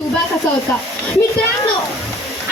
उभा कसा होता. मित्रांनो,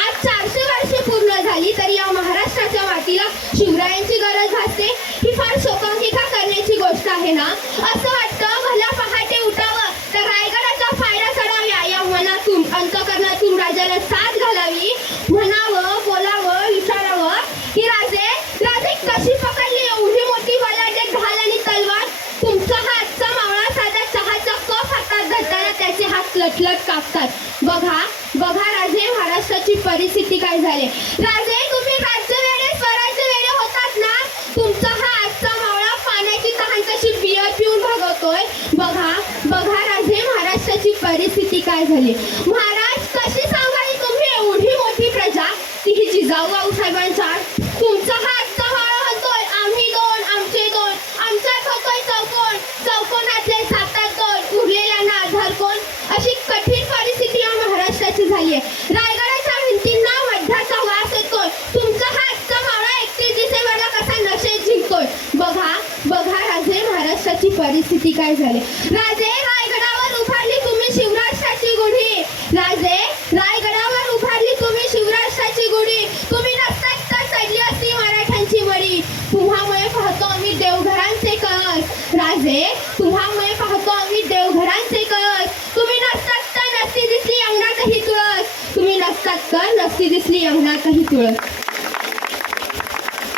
आज 400 वर्षे पूर्ण झाली तरी या महाराष्ट्राच्या मातीला शिवरायांची गरज भासते. ही फार शोकांतिका करण्याची गोष्ट आहे ना. असं वाटतं भला पहाटे उठावं तर रायगडाचा पायऱ्या चढाव्या, या मनातून अंतःकरणातून राजाला साथ घालावी, म्हणावं, बोलावं, विचारावं की राजे राजे कशी पकडली एवढी मोठी बलाढ्य ढाल आणि तलवार. तुमचा हातचा मावळा साधा चहाचा कप हातात धरताना त्याचे हात लटलट कापतात. बघा बघा राजे, महाराष्ट्राची परिस्थिती काय झाली. राजे तुम्ही राज्य वेळे स्वराज्य वेळे होतात ना. तुमचा हा आजचा मावळा पाण्याची तहान कशी बियर पिऊन भागवतोय. बघा बघा राजे, महाराष्ट्राची परिस्थिती काय झाली. महाराज कशी सांगावी तुम्ही एवढी मोठी प्रजा, ती जिजाऊ साहेबांचा. तुमचा हा आजचा मावळा म्हणतोय आम्ही दोन, आमचे दोन, आमच्यात होतोय चौकोन, चौकोनातले सातात दोन, उरलेल्यांना आधार कोण. अशी कठीण परिस्थिती या महाराष्ट्राची झाली आहे. रायगडाच्या भिंतींना मध्याचा वास येतोय. तुमचा हा आजचा मावळा 31 डिसेंबरला कसा नशेत जिंकतोय. बघा बघा राजे, महाराष्ट्राची परिस्थिती काय झाली. राजे रायगडावर उभारली तुम्ही शिवराष्ट्राची गुढी. राजे रायगडावर उभारली तुम्ही शिवराष्ट्राची गुढी. तुम्ही नसतात तर चढली असती मराठ्यांची मडी. तुम्हामुळे पाहतो आम्ही देवघरांचे कळस. राजे तुम्हामुळे पाहतो आम्ही देवघरांचे कळस. तुम्ही नसतात तर नसती दिसली अंगणातही तुळस. तुम्ही नसतात तर नसती दिसली अंगणातही तुळस.